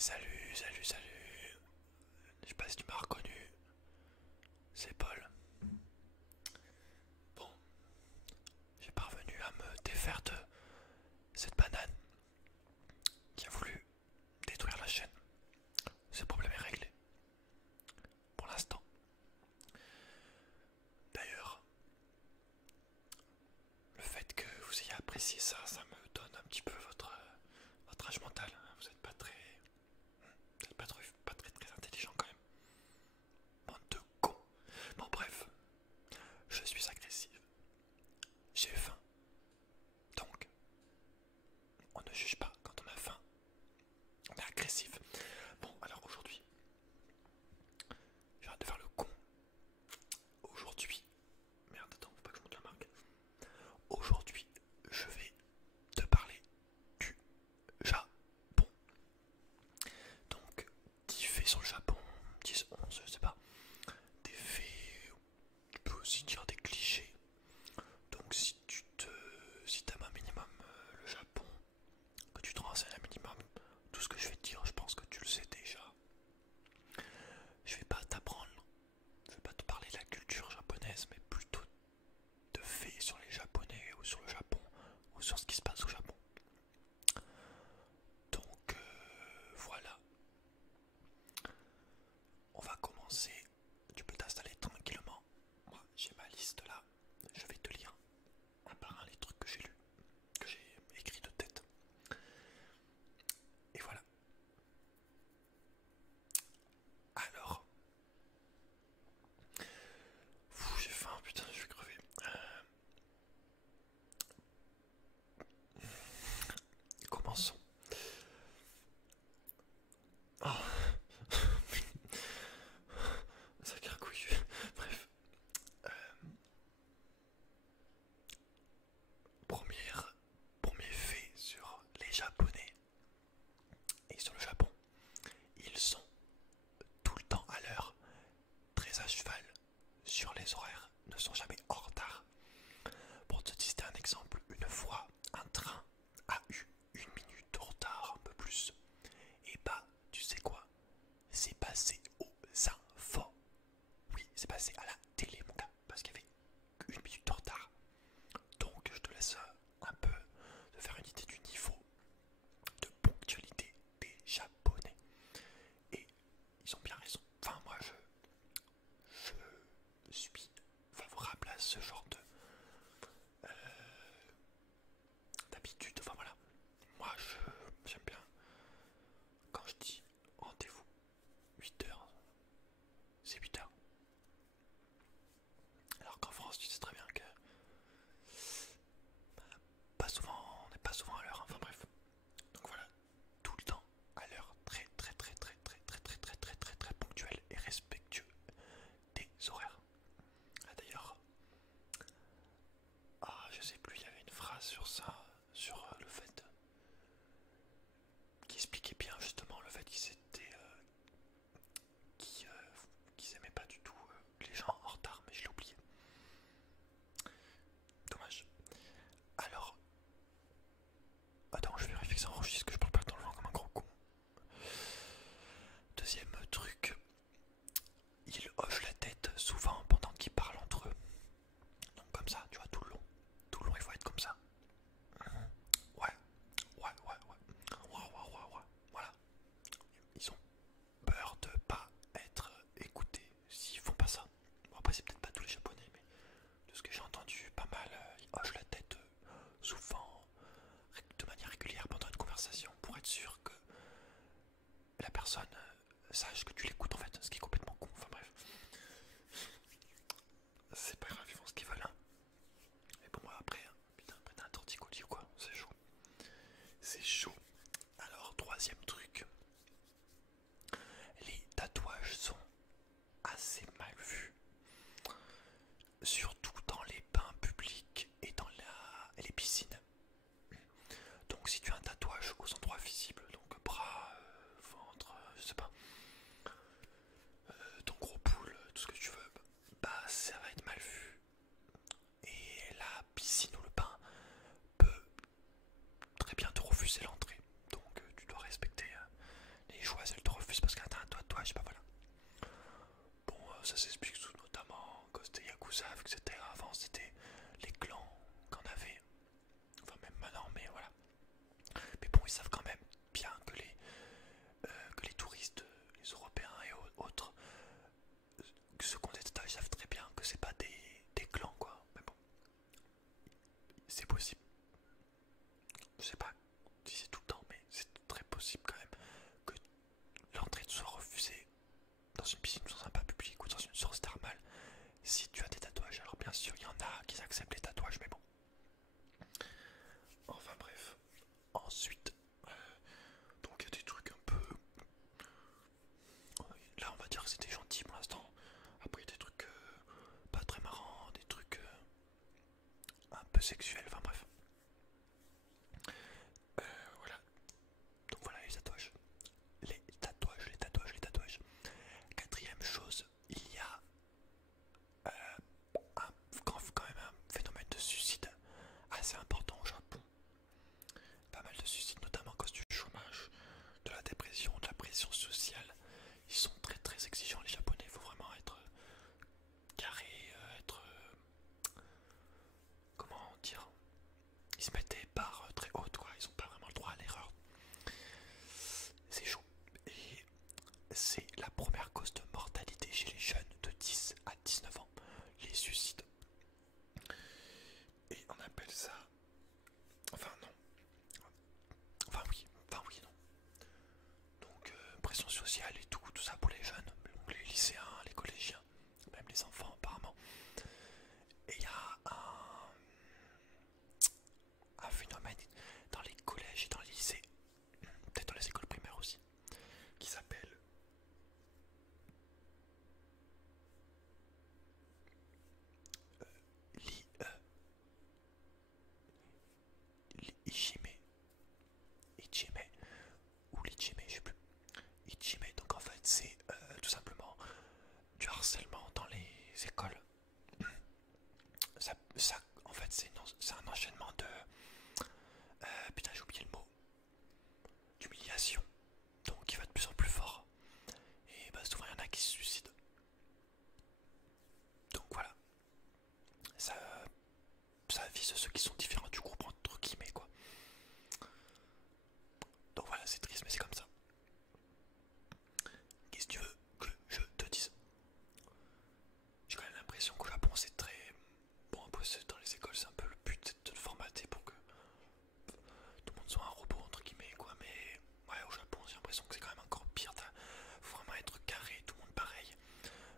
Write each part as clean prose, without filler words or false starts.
Salut. Je sais pas si tu m'as reconnu. C'est Paul. Bon, j'ai parvenu à me défaire de cette banane qui a voulu détruire la chaîne. Ce problème est réglé. Pour l'instant. D'ailleurs, le fait que vous ayez apprécié ça, ça me donne un petit peu votre âge mental. Vous êtes pas très. Vous êtes pas très intelligent quand même. Bande de cons. Bon bref, je suis agressif. J'ai faim. Donc, on ne juge pas quand on a faim. On est agressif. Bon, alors aujourd'hui, j'arrête de faire le con. Aujourd'hui, merde, attends, faut pas que je monte la marque. Aujourd'hui, je vais te parler du Japon. Donc, 10 faits sur le Japon, 10, 11, je sais pas. Des faits, tu peux aussi dire des clichés. Donc, si t'aimes un minimum le Japon, que tu te renseignes un minimum, tout ce que je vais te dire, je pense que tu le sais déjà. Je vais pas t'apprendre, je vais pas te parler de la culture japonaise, mais plutôt de faits sur les Japonais ou sur le Japon ou sur ce qui se passe au Japon. Donc voilà, on va commencer. Tu peux t'installer tranquillement. Moi j'ai ma liste là, je vais te lire un par un les trucs que j'ai lus, que j'ai écrits de tête. Et voilà. Alors, j'ai faim, putain, je vais crever. Commençons. Oh, ça carcouille. Bref. Euh, premier fait sur les Japonais et sur le Japon. Ils sont tout le temps à l'heure, très à cheval sur les horaires, ne sont jamais en retard. Pour te citer un exemple, une fois un train a eu 1 minute de retard, un peu plus. Et bah, tu sais quoi? C'est passé aux infos. Oui, c'est passé à la télé, mon gars, parce qu'il y avait 1 minute de retard. Donc, je te laisse un peu de faire une idée du niveau de ponctualité des Japonais. Et ils ont bien raison. Enfin, moi, je suis favorable à ce genre de d'habitude. Enfin voilà, moi j'aime bien quand je dis rendez-vous 8h, c'est 8h. Alors qu'en France, tu sais très bien que pas souvent, on n'est pas souvent à l'heure. Enfin bref. Donc voilà, tout le temps à l'heure, très ponctuel et respectueux des horaires. Ah, d'ailleurs, je sais plus, il y avait une phrase sur ça, sur le fait qui expliquait bien justement le fait qu'ils aimaient pas du tout les gens en retard, mais je l'ai oublié. Dommage. Alors, attends, je vérifie que ça enregistre, que je parle pas dans le vent comme un gros con. Deuxième truc, ils hochent la tête souvent pendant qu'ils parlent entre eux. Donc comme ça, tu vois, tout le long. Tout le long, il faut être comme ça. Ouais. Voilà. Ils ont peur de pas être écoutés s'ils font pas ça. Bon, après, c'est peut-être pas tous les Japonais, mais de ce que j'ai entendu, pas mal, ils hochent la tête souvent, de manière régulière pendant une conversation pour être sûr que la personne sache que tu l'écoutes en fait, ce qui est complètement con. Enfin bref, c'est pas grave, ils font ce qu'ils veulent. Hein. Mais bon, moi après, putain, après t'as un torticolis ou quoi, c'est chaud. C'est chaud. Alors, troisième truc, les tatouages sont assez mal vus, surtout dans les bains publics et dans les piscines. Donc si tu as un tatouage aux endroits visibles, donc bras, ventre, je sais pas, ton gros poule, tout ce que tu veux, bah ça va être mal vu. Et la piscine ou le bain peut très bien te refuser l'entrée. Donc tu dois respecter chouasses, elles te refusent parce qu'elles ont un tatouage, bah voilà. Bon, ça s'explique tout, notamment quand c'était Yakuza, etc. Avant, c'était les clans qu'on avait. Enfin, même maintenant, mais voilà. Mais bon, ils savent quand même bien que les touristes, les Européens et autres, ceux qui ont des tatouages savent très bien que c'est pas des clans, quoi. Mais bon, c'est possible. Je sais pas si c'est tout le temps, mais c'est très possible quand même que l'entrée te soit refusée dans une piscine ou dans un pas public ou dans une source thermale si tu as des tatouages. Alors bien sûr, il y en a qui acceptent les tatouages, mais bon. Enfin bref. Ensuite, donc il y a des trucs un peu... Là on va dire que c'était gentil pour l'instant. Après il y a des trucs pas très marrants, des trucs un peu sexuels, enfin bref. Voilà. Donc voilà les tatouages. Les tatouages, les tatouages, les tatouages. Quatrième chose, il y a quand même un phénomène de suicide assez important au Japon. Pas mal de suicides, notamment à cause du chômage, de la dépression, de la pression sociale. Ils sont très très exigeants les Japonais, il faut vraiment être carré, être... comment dire, ils se mettent des barres très hautes, quoi. Ils n'ont pas vraiment le droit à l'erreur. C'est chaud. Et c'est la première cause de mortalité chez les jeunes de 10 à 19 ans, les suicides. Et on appelle ça... Enfin non. Enfin oui, non. Donc pression sociale et tout ça pour les jeunes, donc les lycéens, les collégiens, même les enfants apparemment. Et il y a un phénomène dans les collèges et dans les lycées, peut-être dans les écoles primaires aussi, qui s'appelle l'Ichime, ou l'Ichime, je sais plus. Ichime, donc en fait c'est tout simplement du harcèlement dans les écoles. En fait c'est un enchaînement de... putain j'ai oublié le mot. D'humiliation. Donc il va de plus en plus fort. Et bah souvent il y en a qui se suicident. Donc voilà. Ça, ça vise ceux qui sont différents du groupe entre guillemets quoi. Donc voilà, c'est triste mais c'est comme ça. Qu'est-ce que tu veux que je te dise? J'ai quand même l'impression qu'au Japon c'est très... Bon après dans les écoles c'est un peu le but, c'est de le formater pour que tout le monde soit un robot entre guillemets quoi. Mais ouais, au Japon j'ai l'impression que c'est quand même encore pire. Faut vraiment être carré, tout le monde pareil.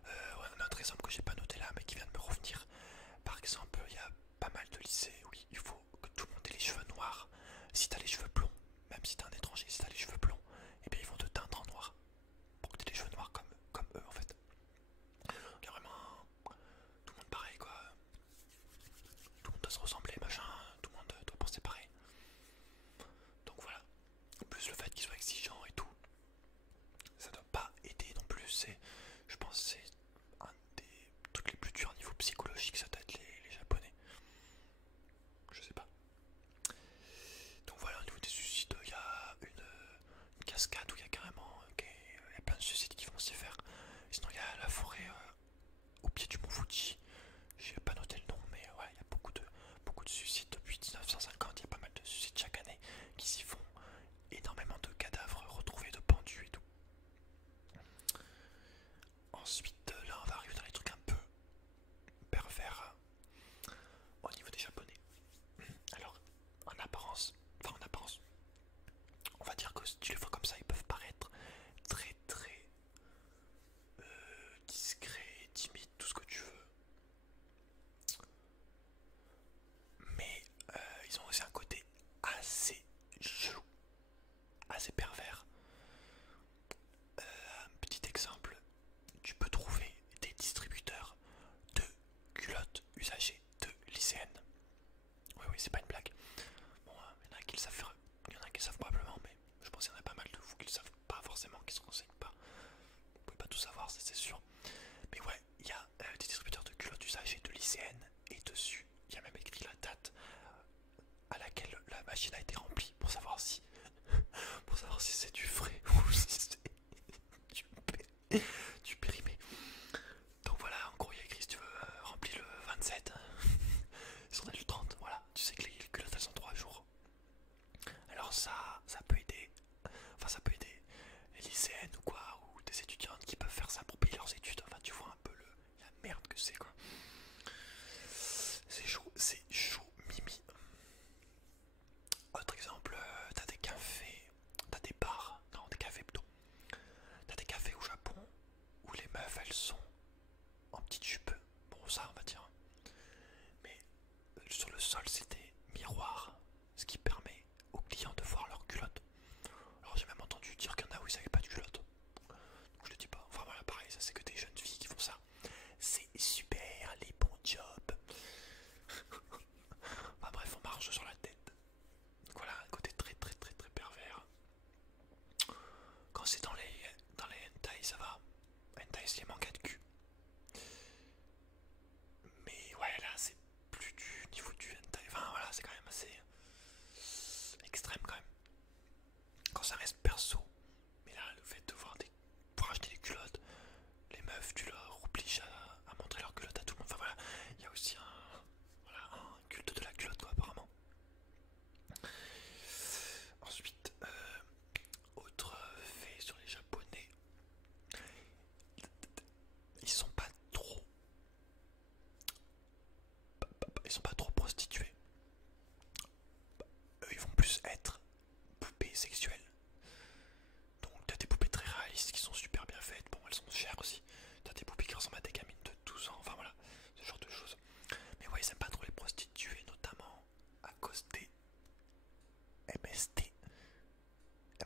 Ouais, un autre exemple que j'ai pas noté là mais qui vient de me revenir. Par exemple, il y a pas mal de lycées où il faut que tout le monde ait les cheveux noirs. Si t'as les cheveux blonds, même si t'es un étranger, si t'as les cheveux blonds, eh bien ils vont te teindre en noir. Pour que t'aies les cheveux noirs comme eux en fait. Il y a vraiment tout le monde pareil quoi. Tout le monde doit se ressembler, machin, tout le monde doit penser pareil. Donc voilà. En plus le fait qu'ils soient exigeants et tout, ça doit pas aider non plus. Je pense que c'est un des trucs les plus durs au niveau psychologique, ça doit être les Japonais. Je sais pas. Donc voilà, au niveau des suicides, il y a une cascade où il y a carrément il y a plein de suicides qui vont s'y faire. Sinon il y a la forêt au pied du mont Fuji. J'ai pas noté le nom, mais ouais, il y a beaucoup de suicides depuis 1950. Il y a pas mal de suicides chaque année qui s'y font. Énormément de cadavres retrouvés de pendus et tout. Ensuite, là on va arriver dans les trucs un peu pervers au niveau des Japonais. Alors, en apparence, on va dire que si tu les vois comme ça, ils peuvent paraître très très discrets, timides, tout ce que tu veux. lycéennes ou quoi, ou des étudiantes qui peuvent faire ça pour payer leurs études. Enfin, tu vois un peu la merde que c'est, quoi. C'est chaud, mimi. Autre exemple, t'as des cafés, t'as des bars, non, des cafés plutôt. T'as des cafés au Japon où les meufs elles sont en petite jupe. Bon, ça on va dire. Mais sur le sol, c'est des miroirs, ce qui permet aux clients de voir leurs culottes. Alors j'ai même entendu dire qu'il y en a où ils n'avaient pas de culotte. Donc je le dis pas. Enfin voilà, pareil, ça c'est que des jeunes filles qui font ça. C'est super, les bons jobs. Enfin bref, on marche sur la tête. Donc voilà, un côté très très très très pervers. Quand c'est dans les hentai, ça va. Hentai, c'est les mangas de cul. Mais ouais, là, c'est plus du niveau du hentai. Enfin voilà, c'est quand même assez extrême quand même. Quand ça reste perso. Mais là, le fait de voir pour acheter des culottes, les meufs, tu leur obliges à montrer leurs culottes à tout le monde. Enfin voilà, il y a aussi un culte de la culotte, quoi, apparemment. Ensuite, autre fait sur les japonais, ils sont pas trop, prostitués. Eux, ils vont plus être poupées sexuelles. Donc t'as des poupées très réalistes qui sont super bien faites. Bon, elles sont chères aussi. T'as des poupées qui ressemblent à des gamines de 12 ans. Enfin voilà, ce genre de choses. Mais ouais, ils aiment pas trop les prostituées, notamment à cause des MST.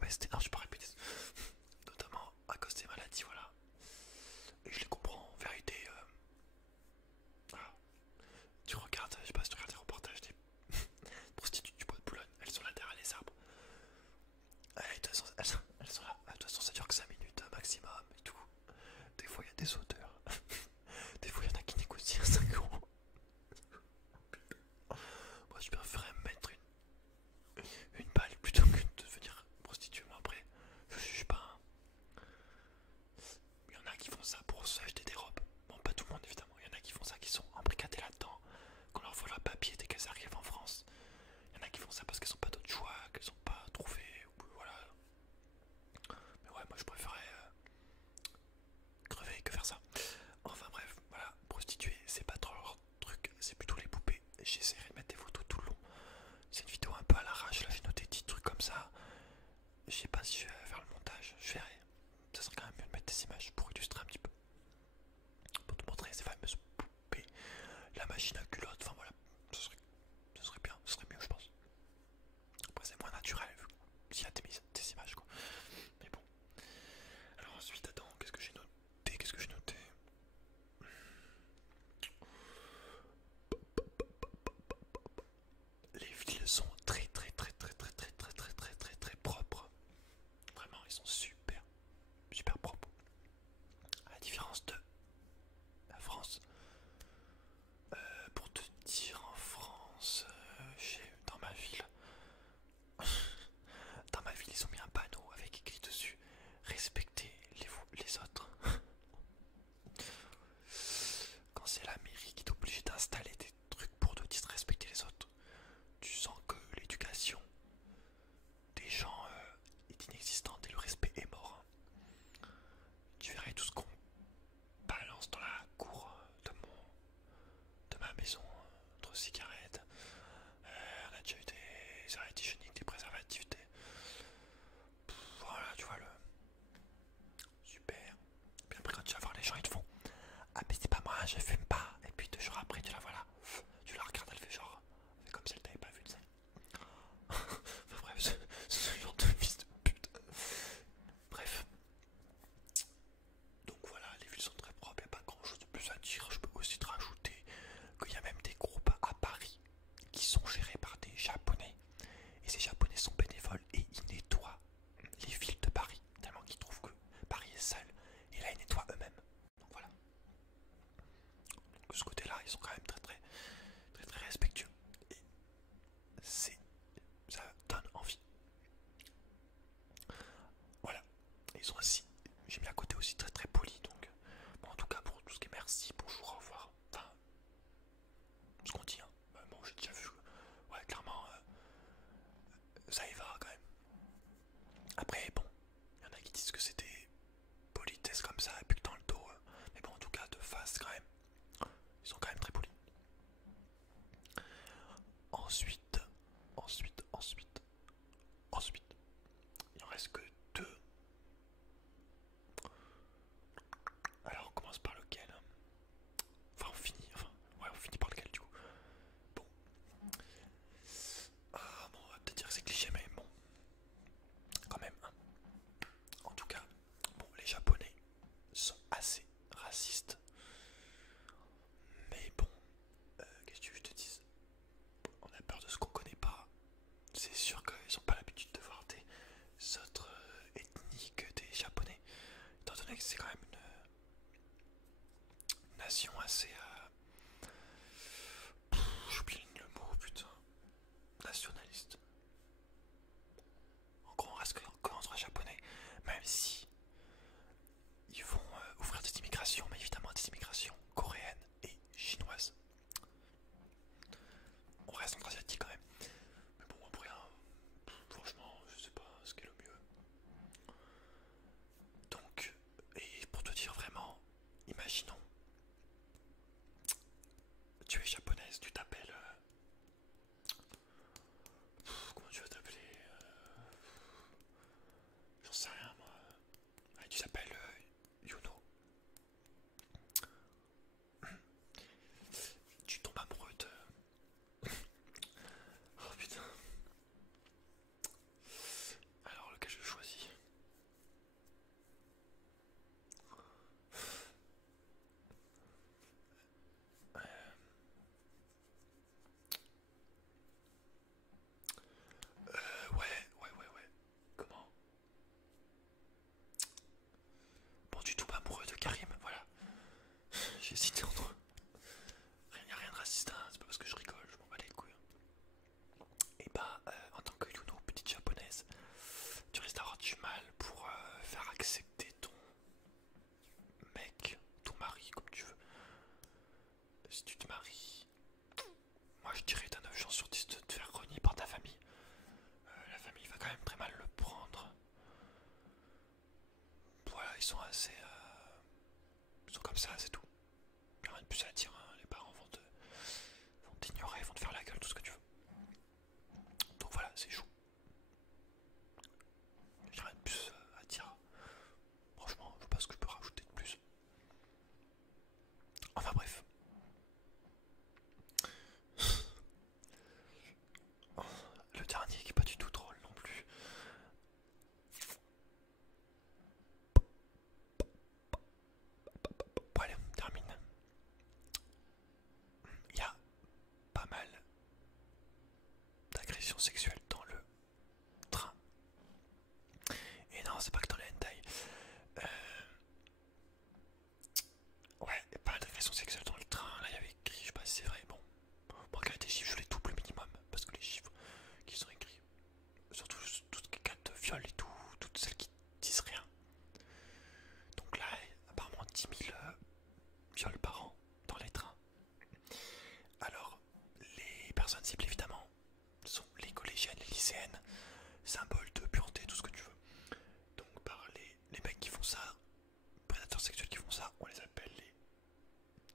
MST, non, je peux pas répéter. Notamment à cause des maladies, voilà. Et je les comprends, en vérité. Voilà. Tu regardes, je sais pas si tu regardes des reportages des prostituées du bois de Boulogne, elles sont là derrière les arbres. De toute façon, elles sont là. De toute façon, ça dure que 5 minutes maximum et tout. Des fois, il y a des auteurs. Des fois, il y en a qui négocient à 5 euros. Moi, je préférerais me mettre une balle plutôt que de devenir prostituée. Moi, après, je juge pas. Hein. Il y en a qui font ça pour s'acheter des robes. Bon, pas tout le monde évidemment. Il y en a qui font ça, qui sont embrigadés là-dedans, qu'on leur vole un papier dès qu'elles arrivent en France. Il y en a qui font ça parce qu'elles n'ont pas d'autre choix, qu'elles n'ont pas trouvé, ou voilà. Mais ouais, moi je préférais crever que faire ça. Enfin bref, voilà, prostituée, c'est pas trop leur truc, c'est plutôt les poupées. J'essaierai de mettre des photos tout le long. C'est une vidéo un peu à l'arrache, là j'ai noté des petits trucs comme ça. Je sais pas si je vais faire le montage, je verrai. Ça serait quand même mieux de mettre des images pour illustrer un petit peu. Pour te montrer ces fameuses poupées. La machine à culotte, enfin voilà, ce serait bien, ce serait mieux je pense. Après c'est moins naturel vu qu'il y a des images quoi. Mais bon. Alors ensuite, attends, qu'est-ce que j'ai noté? Les villes sont très très très très très très très très très très très propres. Vraiment, ils sont super super propres. À la différence de la France. Pour te dire, en France, dans ma ville, ils ont mis un panneau avec écrit dessus respectez les autres. Quand c'est la mairie qui t'oblige d'installer des trucs pour te dire respecter les autres, tu sens que l'éducation des gens est inexistante et le respect est mort. Tu verrais tout ce qu'on balance dans la cour de ma maison, entre cigarettes. On a déjà eu des arrêtés hygiéniques, des préservatifs, voilà, tu vois le. Super. Puis après, quand tu vas voir les gens, ils te font ah, mais c'est pas moi, je fume pas. Et puis 2 jours après, tu la vois là. Tu la regardes, elle fait genre. C'est comme si elle t'avait pas vu, tu sais. Enfin, bref, ce genre de fils de pute. Bref. Donc voilà, les villes sont très propres, il n'y a pas grand chose de plus à dire. Je peux aussi te rajouter qu'il y a même des groupes à Paris qui sont gérés par des Japonais. Et ces Japonais sont bénévoles et ils nettoient les villes de Paris. Tellement qu'ils trouvent que Paris est sale. Et là, ils nettoient eux-mêmes. Donc voilà. Donc de ce côté-là, ils sont quand même très très très très respectueux. Et ça donne envie. Voilà. Ils sont aussi, j'ai mis à côté aussi très très polis. Donc bon, en tout cas pour tout ce qui est merci, bonjour, au revoir. Enfin, ce qu'on dit. Hein. Bon, j'ai déjà vu. Ouais, clairement, ça y va quand même. Après, bon, il y en a qui disent que c'est que c'est quand même une nation assez... j'oublie le mot, putain. Nationaliste. En gros, on reste entre japonais, même si ils vont ouvrir des immigrations, mais évidemment des immigrations coréennes et chinoises. On reste entre asiatiques quand même. Mais bon, après, hein, franchement, je sais pas ce qui est le mieux. Donc, et pour te dire vraiment, imaginons, tu es japonaise, tu t'appelles... comment tu vas t'appeler j'en sais rien moi. Ouais, tu t'appelles Yuno. Tu tombes amoureux de... oh putain. Alors lequel je choisis? Ouais. Comment? Bon, tu tombes amoureux de Karim, voilà. J'ai hésité entre eux. Y a rien de raciste, hein, c'est pas parce que je rigole, je m'en bats les couilles. Et bah, en tant que Yuno, petite japonaise, tu risques d'avoir du mal pour faire accepter ton mec, ton mari, comme tu veux. Si tu te maries, moi je dirais t'as 9 chances sur 10 de te faire renier par ta famille. La famille va quand même très mal le prendre. Voilà, ils sont assez... ils sont comme ça, c'est tout. Y'a rien de plus à dire, hein. Les parents vont t'ignorer, vont te faire la gueule, tout ce que tu veux. Donc voilà, c'est chou. Y'a rien de plus à dire. Franchement, je sais pas ce que je peux rajouter de plus. Enfin bref. Le dernier qui est pas du tout drôle non plus. Bon allez, on termine. Il y a pas mal d'agressions sexuelles dans le train. Et non, c'est pas que dans les hentai. Ouais, pas mal d'agressions sexuelles dans le train. Là, il y avait écrit, je sais pas si c'est vrai. Bon, regardez des chiffres, je les double minimum. Parce que les chiffres qui sont écrits, surtout toutes les cas de viol et tout, toutes celles qui disent rien. Donc là, apparemment 10 000 viols par an dans les trains. Alors, les personnes cibles évidemment sont les collégiennes, les lycéennes, symboles de pureté, tout ce que tu veux. Donc par les mecs qui font ça, prédateurs sexuels qui font ça, on les appelle les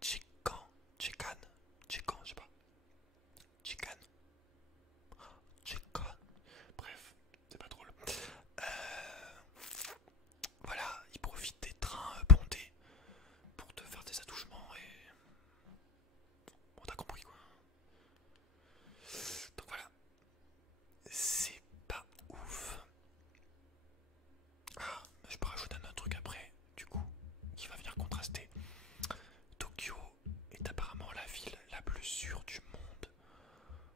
Chikan, je sais pas, Chikan, Chikan, bref, c'est pas drôle. Voilà, ils profitent des trains bondés pour te faire des attouchements et... bon, t'as compris quoi. Donc voilà, c'est pas ouf. Ah, je peux rajouter un autre truc après, du coup, qui va venir contraster. Tokyo est apparemment la ville la plus sûre du monde.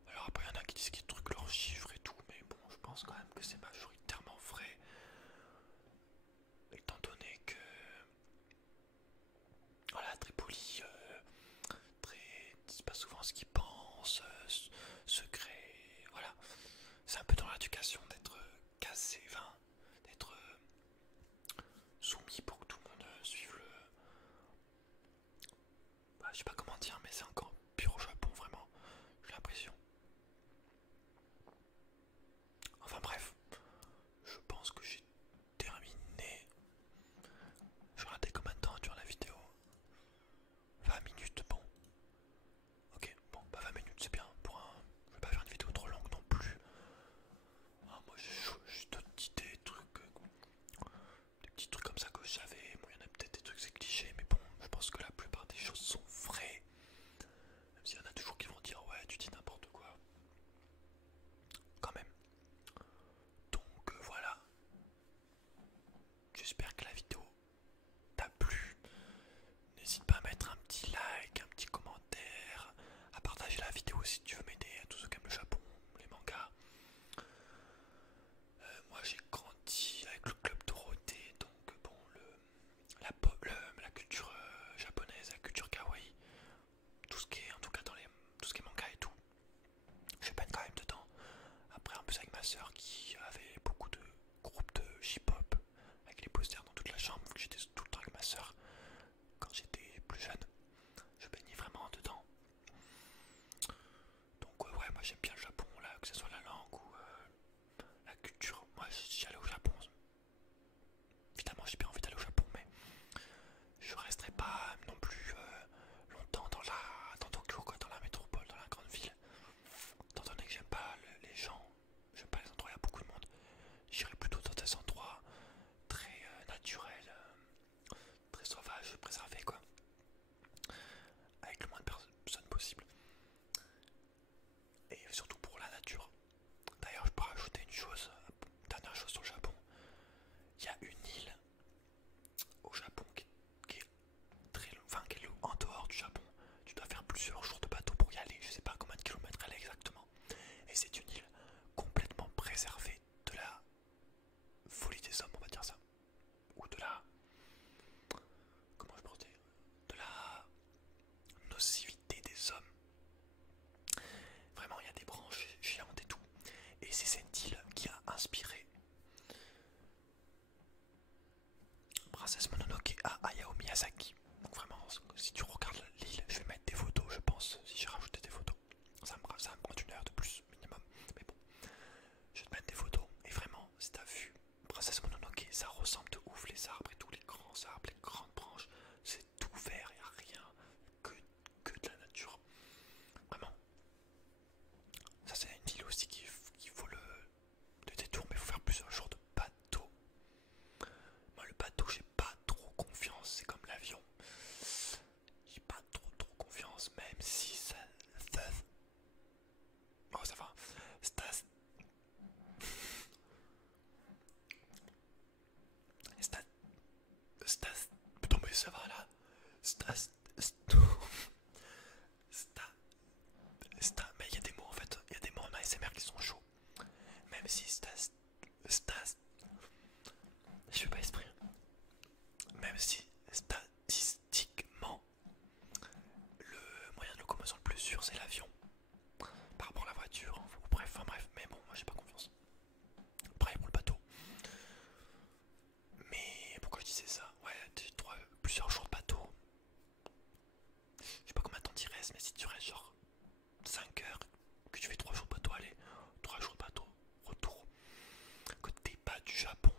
Alors après, il y en a qui disent qu'ils truquent leurs chiffres et tout, mais bon, je pense quand même que c'est majoritairement vrai. Étant donné que... voilà, Tripoli, disent pas souvent ce qu'ils pensent, secret, voilà. C'est un peu dans l'éducation d'être cassé, enfin, d'être soumis pour que tout le monde suive le... bah, je sais pas comment dire, mais c'est encore pire au Japon, vraiment, j'ai l'impression. Enfin bref, je pense que j'ai terminé. Je vais rater combien de temps dure la vidéo? 20 minutes, bon. Ok, bon, bah 20 minutes c'est bien pour un... je vais pas faire une vidéo trop longue non plus. Ah, moi j'ai juste d'autres idées, des petits trucs comme ça que je savais. Bon, il y en a peut-être des trucs c'est cliché, mais bon, je pense que la plupart des choses sont vraies. Même s'il y en a toujours qui vont dire ouais tu dis n'importe quoi. Quand même. Donc voilà. J'espère que la vidéo t'a plu. N'hésite pas à mettre un petit like, un petit commentaire, à partager la vidéo si tu veux m'aider, à tous ceux qui aiment le Japon, les mangas. Moi j'ai grandi avec le club Dorothée, donc bon, Princesse Mononoke à Hayao Miyazaki. Donc vraiment, si tu regardes l'île, je vais mettre des photos, je pense, si j'ai rajouté des photos. Ça va me prendre 1 heure de plus minimum. Mais bon, je vais te mettre des photos. Et vraiment, si t'as vu Princesse Mononoke, ça ressemble de ouf les arbres et tout, les grands arbres, les grandes branches. C'est tout vert, il n'y a rien que de la nature. Vraiment. Ça c'est une île aussi qu'il faut le détour, mais il faut faire plusieurs jours de bateau. Moi le bateau j'ai pas trop confiance, c'est comme l'avion. J'ai pas trop confiance, même si ça oh ça va. Stas. Stas. Stas. Putain mais ça va là. Stas. Stas. Stas. Mais il y a des mots en fait. Il y a des mots en ASMR qui sont chauds. Même si Stas. Stas. Je fais pas esprit. Même si statistiquement le moyen de locomotion le plus sûr c'est l'avion par rapport à la voiture, bref, enfin bref, mais bon, moi j'ai pas confiance. Pareil pour le bateau. Mais pourquoi je disais ça? Ouais, plusieurs jours de bateau. Je sais pas combien de temps t'y restes, mais si tu restes genre 5 heures, que tu fais 3 jours de bateau aller, 3 jours de bateau, retour, que t'es pas du Japon,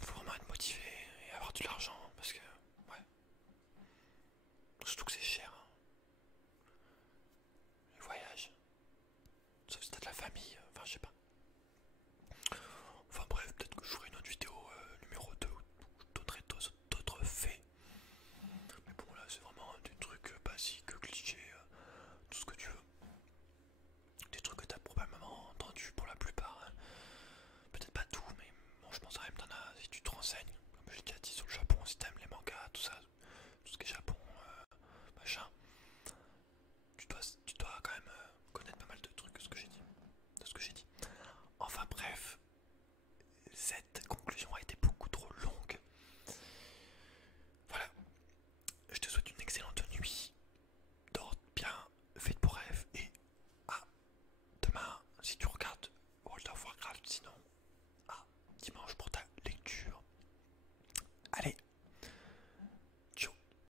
faut vraiment être motivé et avoir de l'argent parce que, ouais, surtout que c'est cher, hein, les voyages. Sauf si t'as de la famille, enfin je sais pas. Enfin bref, peut-être que je ferai une autre vidéo numéro 2 où d'autres faits. Mais bon là c'est vraiment des trucs basiques, clichés, tout ce que tu veux. Des trucs que t'as probablement entendu pour la plupart. Hein. Peut-être pas tout, mais bon je pense quand même t'en as si tu te renseignes. Comme je l'ai déjà dit sur le Japon, si t'aimes les mangas